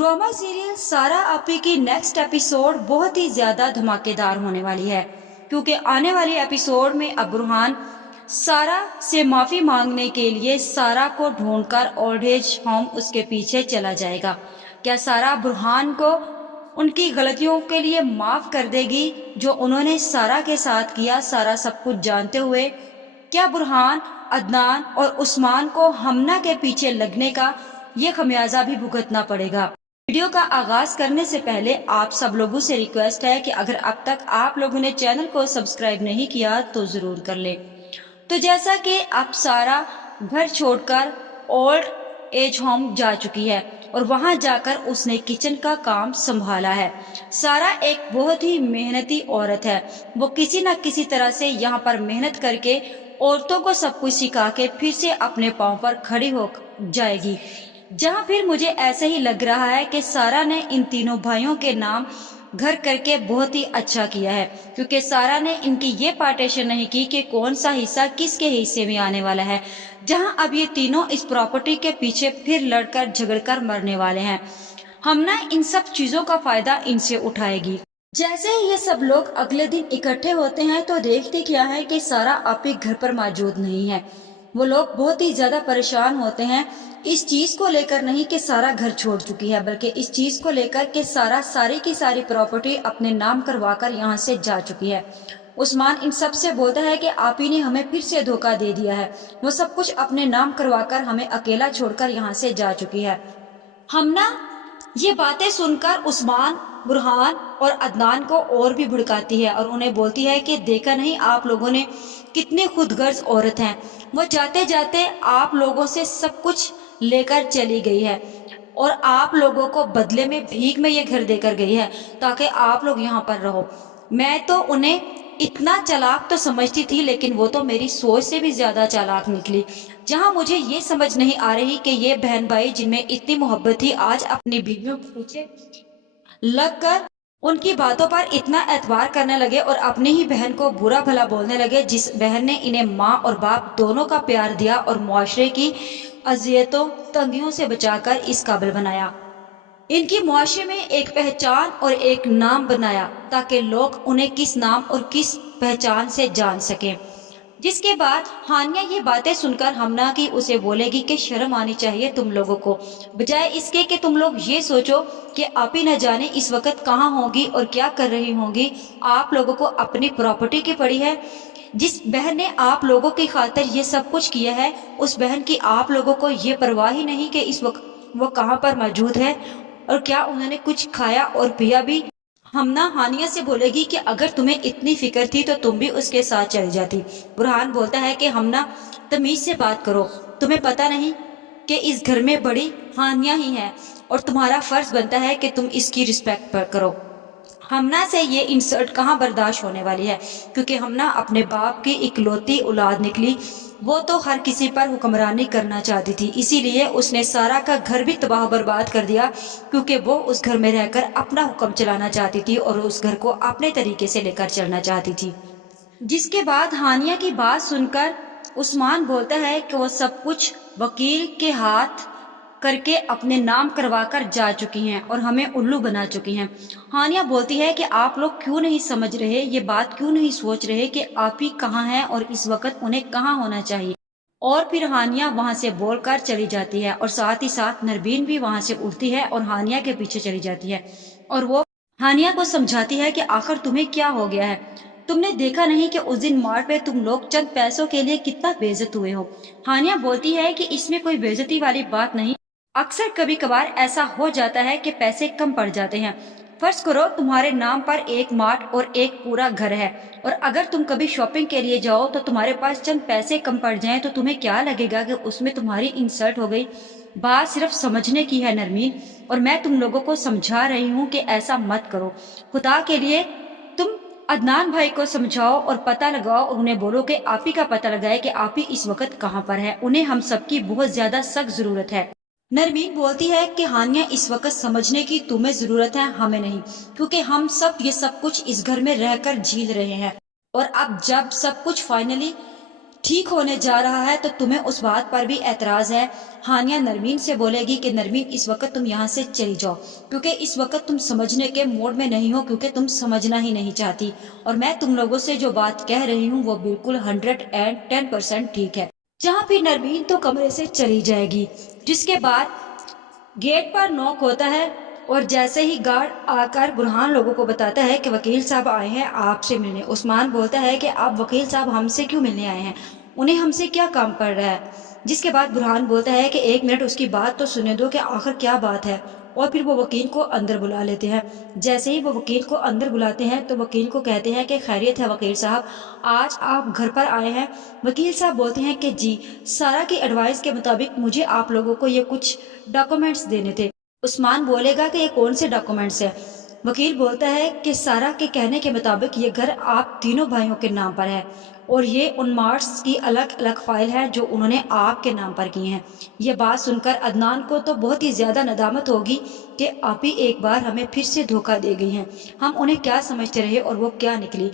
Drama serial सारा आपी की नेक्स्ट एपिसोड बहुत ही ज्यादा धमाकेदार होने वाली है, क्योंकि आने वाली एपिसोड में अब बुरहान सारा से माफी मांगने के लिए सारा को ढूंढकर ओल्ड एज होम उसके पीछे चला जाएगा। क्या सारा बुरहान को उनकी गलतियों के लिए माफ कर देगी जो उन्होंने सारा के साथ किया, सारा सब कुछ जानते हुए? क्या बुरहान, अदनान और उस्मान को हमना के पीछे लगने का ये खमियाजा भी भुगतना पड़ेगा? वीडियो का आगाज करने से पहले आप सब लोगों से रिक्वेस्ट है कि अगर अब तक आप लोगों ने चैनल को सब्सक्राइब नहीं किया तो जरूर कर ले। तो जैसा कि अब सारा घर छोड़कर ओल्ड एज होम जा चुकी है और वहां जाकर उसने किचन का काम संभाला है। सारा एक बहुत ही मेहनती औरत है। वो किसी न किसी तरह से यहाँ पर मेहनत करके औरतों को सब कुछ सिखा के फिर से अपने पांव पर खड़ी हो जाएगी। जहाँ फिर मुझे ऐसा ही लग रहा है कि सारा ने इन तीनों भाइयों के नाम घर करके बहुत ही अच्छा किया है, क्योंकि सारा ने इनकी ये पार्टीशन नहीं की कि कौन सा हिस्सा किसके हिस्से में आने वाला है। जहां अब ये तीनों इस प्रॉपर्टी के पीछे फिर लड़कर झगड़कर मरने वाले हैं। हमना इन सब चीजों का फायदा इनसे उठाएगी। जैसे ही ये सब लोग अगले दिन इकट्ठे होते हैं तो देखते क्या है कि सारा आपी घर पर मौजूद नहीं है। वो लोग बहुत ही ज्यादा परेशान होते हैं, इस चीज को लेकर नहीं कि सारा घर छोड़ चुकी है, बल्कि इस चीज को लेकर कि सारा सारी की सारी प्रॉपर्टी अपने नाम करवाकर यहाँ से जा चुकी है। उस्मान इन सब से बोलता है कि आप ही ने हमें फिर से धोखा दे दिया है, वो सब कुछ अपने नाम करवाकर हमें अकेला छोड़कर यहाँ से जा चुकी है। हमना ये बातें सुनकर उस्मान, बुरहान और अदनान को और भी भड़काती है और उन्हें बोलती है कि देखा नहीं आप लोगों ने कितनी खुदगर्ज औरत हैं। वो जाते जाते आप लोगों से सब कुछ लेकर चली गई है और आप लोगों को बदले में भीख में ये घर देकर गई है ताकि आप लोग यहाँ पर रहो। मैं तो उन्हें इतना चालाक तो समझती थी, लेकिन वो तो मेरी सोच से भी ज्यादा चालाक निकली। जहाँ मुझे ये समझ नहीं आ रही कि ये बहन भाई जिनमें इतनी मोहब्बत थी आज अपनी बीवियों के पीछे लगकर उनकी बातों पर इतना एतबार करने लगे और अपनी ही बहन को बुरा भला बोलने लगे, जिस बहन ने इन्हें माँ और बाप दोनों का प्यार दिया और मुआशरे की अजियतों तंगियों से बचाकर इस काबिल बनाया। इनकी मुआशरे में एक पहचान और एक नाम बनाया ताकि लोग उन्हें किस नाम और किस पहचान से जान सकें। जिसके बाद हानिया ये बातें सुनकर हमना की उसे बोलेगी कि शर्म आनी चाहिए तुम लोगों को, बजाय इसके कि तुम लोग ये सोचो कि आप ही न जाने इस वक्त कहाँ होगी और क्या कर रही होंगी। आप लोगों को अपनी प्रॉपर्टी की पड़ी है। जिस बहन ने आप लोगों की खातिर ये सब कुछ किया है, उस बहन की आप लोगों को ये परवाह ही नहीं कि इस वक्त वो कहाँ पर मौजूद है और क्या उन्होंने कुछ खाया और पिया भी। हमना हानिया से बोलेगी कि अगर तुम्हें इतनी फिक्र थी तो तुम भी उसके साथ चली जाती। बुरहान बोलता है कि हमना तमीज से बात करो, तुम्हें पता नहीं कि इस घर में बड़ी हानिया ही है और तुम्हारा फर्ज बनता है कि तुम इसकी रिस्पेक्ट करो। हमना से ये इंसल्ट कहाँ बर्दाश्त होने वाली है, क्योंकि हमना अपने बाप की इकलौती औलाद निकली। वो तो हर किसी पर हुक्मरानी करना चाहती थी, इसीलिए उसने सारा का घर भी तबाह बर्बाद कर दिया, क्योंकि वो उस घर में रहकर अपना हुक्म चलाना चाहती थी और उस घर को अपने तरीके से लेकर चलना चाहती थी। जिसके बाद हानिया की बात सुनकर उस्मान बोलता है कि वो सब कुछ वकील के हाथ करके अपने नाम करवाकर जा चुकी हैं और हमें उल्लू बना चुकी हैं। हानिया बोलती है कि आप लोग क्यों नहीं समझ रहे, ये बात क्यों नहीं सोच रहे कि आप ही कहाँ हैं और इस वक्त उन्हें कहाँ होना चाहिए। और फिर हानिया वहां से बोलकर चली जाती है और साथ ही साथ नरबीन भी वहां से उठती है और हानिया के पीछे चली जाती है और वो हानिया को समझाती है कि आखिर तुम्हें क्या हो गया है। तुमने देखा नहीं कि उस दिन मार्ट पे तुम लोग चंद पैसों के लिए कितना बेइज्जत हुए हो। हानिया बोलती है कि इसमें कोई बेइज्जती वाली बात नहीं, अक्सर कभी कभार ऐसा हो जाता है कि पैसे कम पड़ जाते हैं। फर्ज करो तुम्हारे नाम पर एक मार्ट और एक पूरा घर है और अगर तुम कभी शॉपिंग के लिए जाओ तो तुम्हारे पास चंद पैसे कम पड़ जाएं तो तुम्हें क्या लगेगा कि उसमें तुम्हारी इंसल्ट हो गई। बात सिर्फ समझने की है नरमीन, और मैं तुम लोगों को समझा रही हूँ कि ऐसा मत करो। खुदा के लिए तुम अदनान भाई को समझाओ और पता लगाओ और उन्हें बोलो कि आप ही का पता लगाए कि आप ही इस वक्त कहाँ पर है। उन्हें हम सबकी बहुत ज्यादा सख्त जरूरत है। नरमीन बोलती है कि हानिया इस वक्त समझने की तुम्हें जरूरत है, हमें नहीं, क्योंकि हम सब ये सब कुछ इस घर में रहकर झील रहे हैं और अब जब सब कुछ फाइनली ٹھیک ہونے جا رہا ہے تو تمہیں اس بات پر بھی اعتراض ہے۔ ہانیہ نرمین سے بولے گی کہ نرمین اس وقت تم یہاں سے چلی جاؤ، کیونکہ اس وقت تم سمجھنے کے موڈ میں نہیں ہو، کیونکہ تم سمجھنا ہی نہیں چاہتی، اور میں تم لوگوں سے جو بات کہہ رہی ہوں وہ بالکل 110% ٹھیک ہے۔ جہاں پھر نرمین تو کمرے سے چلی جائے گی، جس کے بعد گیٹ پر نوک ہوتا ہے، اور جیسے ہی گارڈ آ کر برہان لوگوں کو بتاتا ہے کہ وکیل صاحب آئے ہیں آپ سے ملنے، عثمان بولتا ہے کہ آپ وکیل صاحب ہم سے کیوں ملنے آئے ہیں، انہیں ہم سے کیا کام پڑ رہا ہے؟ جس کے بعد برہان بولتا ہے کہ ایک منٹ اس کی بات تو سننے دو کہ آخر کیا بات ہے، اور پھر وہ وکیل کو اندر بلا لیتے ہیں۔ جیسے ہی وہ وکیل کو اندر بلاتے ہیں تو وکیل کو کہتے ہیں کہ خیریت ہے وکیل صاحب، آج آپ گھر پر آئے ہیں؟ وکیل صاحب بولتے ہیں کہ جی، سارا کی ایڈوائس کے مطابق مجھے آپ لوگوں کو یہ کچھ ڈاکومنٹس دینے تھے۔ عثمان بولے گا کہ یہ کون سے ڈاکومنٹس ہیں؟ وکیل بولتا ہے کہ سارا کے کہنے کے مطابق یہ گھر آپ تینوں بھائیوں کے نام پر ہے، اور یہ ان مارٹس کی الگ الگ فائل ہے جو انہوں نے آپ کے نام پر کی ہیں۔ یہ بات سن کر عدنان کو تو بہت ہی زیادہ ندامت ہوگی کہ آپ ہی ایک بار ہمیں پھر سے دھوکہ دے گئی ہیں، ہم انہیں کیا سمجھتے رہے اور وہ کیا نکلی،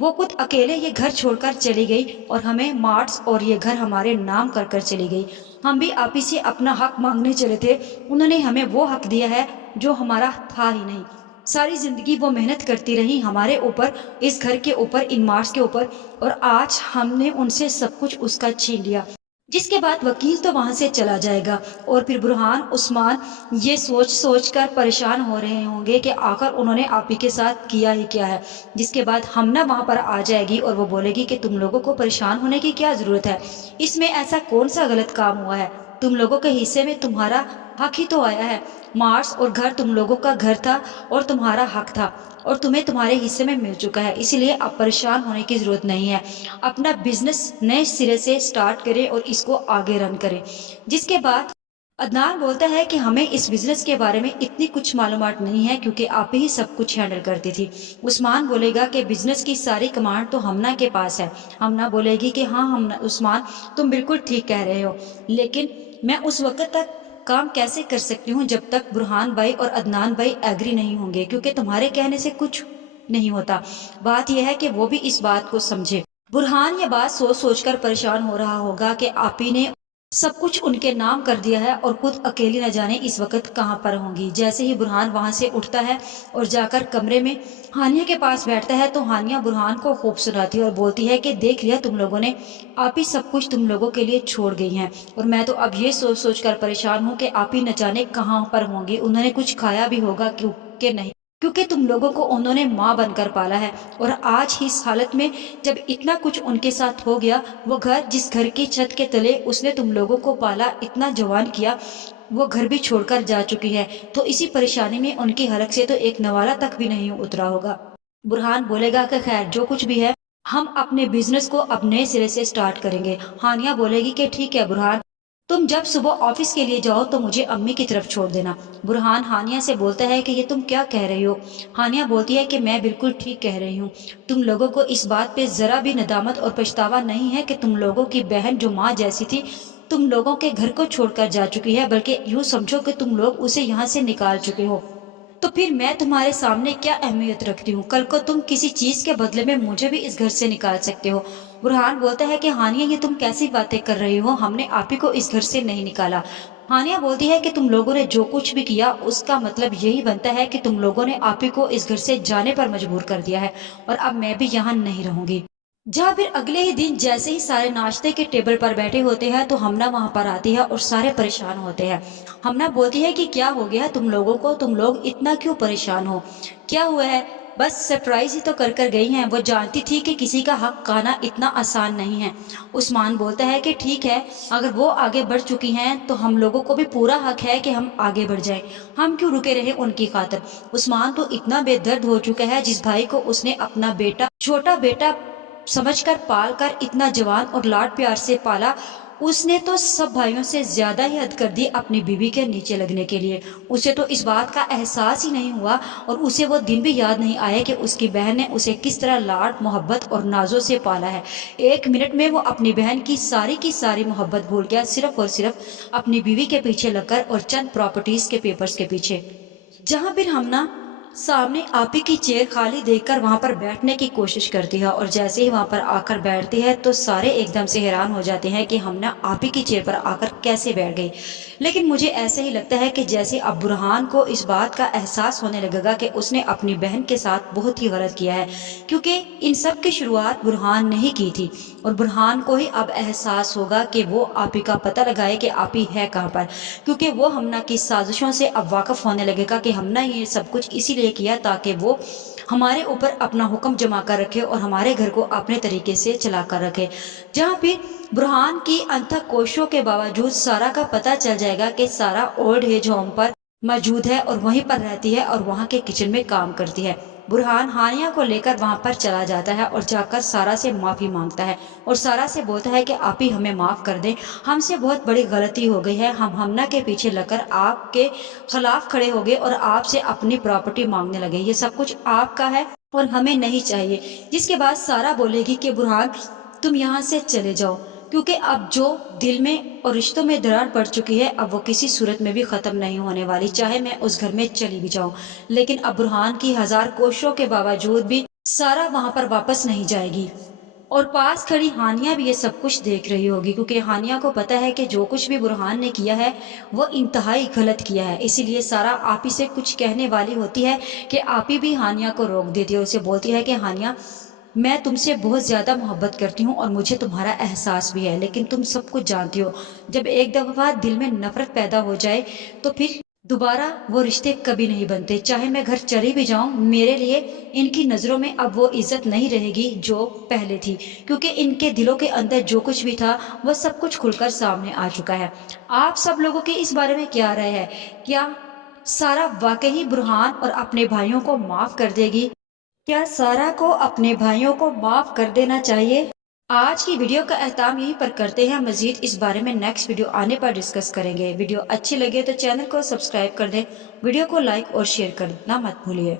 وہ خود اکیلے یہ گھر چھوڑ کر چلی گئی اور ہمیں مارٹس اور یہ گھر ہمارے نام کر کر چلی گئی۔ ہم بھی آپ ہی سے اپنا حق مانگنے چلے تھے، انہوں نے ہمیں وہ حق دیا ہے جو ہمارا تھا ہی نہیں۔ ساری زندگی وہ محنت کرتی رہی ہمارے اوپر، اس گھر کے اوپر، ان مارٹس کے اوپر، اور آج ہم نے ان سے سب کچھ اس کا چھین لیا۔ جس کے بعد وکیل تو وہاں سے چلا جائے گا، اور پھر برہان عثمان یہ سوچ سوچ کر پریشان ہو رہے ہوں گے کہ آخر انہوں نے آپ ہی کے ساتھ کیا ہی کیا ہے۔ جس کے بعد ہمنا وہاں پر آ جائے گی اور وہ بولے گی کہ تم لوگوں کو پریشان ہونے کی کیا ضرورت ہے، اس میں ایسا کون سا غلط کام ہوا ہے، تم لوگوں کے حصے میں تمہارا حق ہی تو آیا ہے، مارس اور گھر تم لوگوں کا گھر تھا اور تمہارا حق تھا، اور تمہیں تمہارے حصے میں مل چکا ہے، اس لیے اب پریشان ہونے کی ضرورت نہیں ہے، اپنا بزنس نئے سرے سے سٹارٹ کرے اور اس کو آگے رن کرے۔ جس کے بعد عدنان بولتا ہے کہ ہمیں اس بزنس کے بارے میں اتنی کچھ معلومات نہیں ہے کیونکہ آپ ہی سب کچھ ہینڈل کرتی تھی۔ عثمان بولے گا کہ بزنس کی ساری کمانڈ تو ہمنا کے پاس ہے۔ ہمنا بولے گی کہ ہاں عثمان تم بالکل ٹھیک کہہ رہے ہو، لیکن میں اس وقت تک کام کیسے کر سکتی ہوں جب تک برہان بھائی اور عدنان بھائی ایگری نہیں ہوں گے، کیونکہ تمہارے کہنے سے کچھ نہیں ہوتا، بات یہ ہے کہ وہ بھی اس بات کو سمجھے۔ برہان یہ بات سوچ سوچ کر پریشان ہو رہا ہوگا کہ آپ ہی نے سب کچھ ان کے نام کر دیا ہے اور خود اکیلی نہ جانے اس وقت کہاں پر ہوں گی۔ جیسے ہی برہان وہاں سے اٹھتا ہے اور جا کر کمرے میں ہانیہ کے پاس بیٹھتا ہے تو ہانیہ برہان کو خوب سناتی ہے اور بولتی ہے کہ دیکھ لیا تم لوگوں نے، آپ ہی سب کچھ تم لوگوں کے لیے چھوڑ گئی ہیں، اور میں تو اب یہ سوچ سوچ کر پریشان ہوں کہ آپ ہی نہ جانے کہاں پر ہوں گی، انہوں نے کچھ کھایا بھی ہوگا کہ نہیں، کیونکہ تم لوگوں کو انہوں نے ماں بن کر پالا ہے، اور آج ہی اس حالت میں جب اتنا کچھ ان کے ساتھ ہو گیا، وہ گھر جس گھر کی چھت کے تلے اس نے تم لوگوں کو پالا، اتنا جوان کیا، وہ گھر بھی چھوڑ کر جا چکی ہے، تو اسی پریشانی میں ان کی حلق سے تو ایک نوالہ تک بھی نہیں اترا ہوگا۔ برہان بولے گا کہ خیر جو کچھ بھی ہے ہم اپنے بزنس کو اب نئے سرے سے سٹارٹ کریں گے۔ ہانیہ بولے گی کہ ٹھیک ہے برہان، تم جب صبح آفس کے لیے جاؤ تو مجھے امی کی طرف چھوڑ دینا۔ برہان ہانیہ سے بولتا ہے کہ یہ تم کیا کہہ رہی ہو؟ ہانیہ بولتی ہے کہ میں بالکل ٹھیک کہہ رہی ہوں، تم لوگوں کو اس بات پہ ذرا بھی ندامت اور پچھتاوا نہیں ہے کہ تم لوگوں کی بہن جو ماں جیسی تھی تم لوگوں کے گھر کو چھوڑ کر جا چکی ہے، بلکہ یوں سمجھو کہ تم لوگ اسے یہاں سے نکال چکے ہو، تو پھر میں تمہارے سامنے کیا اہمیت رکھتی ہوں؟ کل کو تم کسی چیز کے بدلے میں مجھے بھی اس گھر سے نکال سکتے ہو۔ برہان بولتا ہے کہ ہانیہ یہ تم کیسی باتیں کر رہی ہو، ہم نے آپ ہی کو اس گھر سے نہیں نکالا۔ ہانیہ بولتی ہے کہ تم لوگوں نے جو کچھ بھی کیا اس کا مطلب یہی بنتا ہے کہ تم لوگوں نے آپ ہی کو اس گھر سے جانے پر مجبور کر دیا ہے، اور اب میں بھی یہاں نہیں رہوں گی۔ جہاں پھر اگلے ہی دن جیسے ہی سارے ناشتے کے ٹیبل پر بیٹھے ہوتے ہیں تو ہمنا وہاں پر آتی ہے اور سارے پریشان ہوتے ہیں۔ ہمنا بولتی ہے کہ کیا ہو گیا تم لوگوں کو، تم لوگ اتنا کیوں پریشان ہو، کیا ہوا ہے؟ بس سرپرائز ہی تو کر کر گئی ہیں، وہ جانتی تھی کہ کسی کا حق کھانا اتنا آسان نہیں ہے۔ عثمان بولتا ہے کہ ٹھیک ہے، اگر وہ آگے بڑھ چکی ہیں تو ہم لوگوں کو بھی پورا حق ہے کہ ہم آگے بڑھ جائیں، ہم کیوں رکے رہے ان کی خاطر۔ عثمان تو اتنا بے درد ہو چکا ہے، جس بھائی کو اس نے اپنا بیٹا، چھوٹا بیٹا سمجھ کر پال کر اتنا جوان اور لاڈ پیار سے پالا، اس نے تو سب بھائیوں سے زیادہ ہی حد کر دی اپنی بیوی کے نیچے لگنے کے لیے۔ اسے تو اس بات کا احساس ہی نہیں ہوا اور اسے وہ دن بھی یاد نہیں آیا کہ اس کی بہن نے اسے کس طرح لاڈ محبت اور نازوں سے پالا ہے۔ ایک منٹ میں وہ اپنی بہن کی ساری محبت بھول گیا، صرف اور صرف اپنی بیوی کے پیچھے لگ کر اور چند پراپرٹیز کے پیپرز کے پیچھے۔ جہاں پھر ہمنا सामने आपी की चेयर खाली देखकर वहां पर बैठने की कोशिश करती है और जैसे ही वहां पर आकर बैठती है तो सारे एकदम से हैरान हो जाते हैं कि हम ना आपी की चेयर पर आकर कैसे बैठ गई। लेकिन मुझे ऐसे ही लगता है कि जैसे अब बुरहान को इस बात का एहसास होने लगेगा कि उसने अपनी बहन के साथ बहुत ही गलत किया है, क्योंकि इन सब की शुरुआत बुरहान ने ही की थी और बुरहान को ही अब एहसास होगा कि वो आपी का पता लगाए कि आपी है कहाँ पर, क्योंकि वो हमना की साजिशों से अब वाकफ होने लगेगा कि हमने ये सब कुछ इसीलिए किया ताकि वो हमारे ऊपर अपना हुक्म जमा कर रखे और हमारे घर को अपने तरीके से चला कर रखे। जहाँ पे बुरहान की अनथक कोशिशों के बावजूद सारा का पता चल जाएगा कि सारा ओल्ड एज होम पर मौजूद है और वहीं पर रहती है और वहाँ के किचन में काम करती है। बुरहान हानिया को लेकर वहां पर चला जाता है और जाकर सारा से माफी मांगता है और सारा से बोलता है कि आप ही हमें माफ कर दें, हमसे बहुत बड़ी गलती हो गई है, हम हमना के पीछे लगकर आपके खिलाफ खड़े हो गए और आपसे अपनी प्रॉपर्टी मांगने लगे, ये सब कुछ आपका है और हमें नहीं चाहिए। जिसके बाद सारा बोलेगी कि बुरहान तुम यहाँ से चले जाओ, क्योंकि अब जो दिल में और रिश्तों में दरार पड़ चुकी है अब वो किसी सूरत में भी ख़त्म नहीं होने वाली, चाहे मैं उस घर में चली भी जाऊं। लेकिन अब बुरहान की 1000 कोशिशों के बावजूद भी सारा वहां पर वापस नहीं जाएगी और पास खड़ी हानिया भी ये सब कुछ देख रही होगी, क्योंकि हानिया को पता है कि जो कुछ भी बुरहान ने किया है वो इंतहाई गलत किया है। इसीलिए सारा आपी से कुछ कहने वाली होती है कि आपी भी हानिया को रोक देती है, उसे बोलती है कि हानिया मैं तुमसे बहुत ज़्यादा मोहब्बत करती हूँ और मुझे तुम्हारा एहसास भी है, लेकिन तुम सब कुछ जानती हो जब एक दफ़ा दिल में नफरत पैदा हो जाए तो फिर दोबारा वो रिश्ते कभी नहीं बनते। चाहे मैं घर चली भी जाऊं, मेरे लिए इनकी नज़रों में अब वो इज्जत नहीं रहेगी जो पहले थी, क्योंकि इनके दिलों के अंदर जो कुछ भी था वो सब कुछ खुलकर सामने आ चुका है। आप सब लोगों की इस बारे में क्या राय है? क्या सारा वाकई बुरहान और अपने भाइयों को माफ़ कर देगी? क्या सारा को अपने भाइयों को माफ कर देना चाहिए? आज की वीडियो का एहताम यहीं पर करते हैं। मजीद इस बारे में नेक्स्ट वीडियो आने पर डिस्कस करेंगे। वीडियो अच्छी लगे तो चैनल को सब्सक्राइब कर दें, वीडियो को लाइक और शेयर करना मत भूलिए।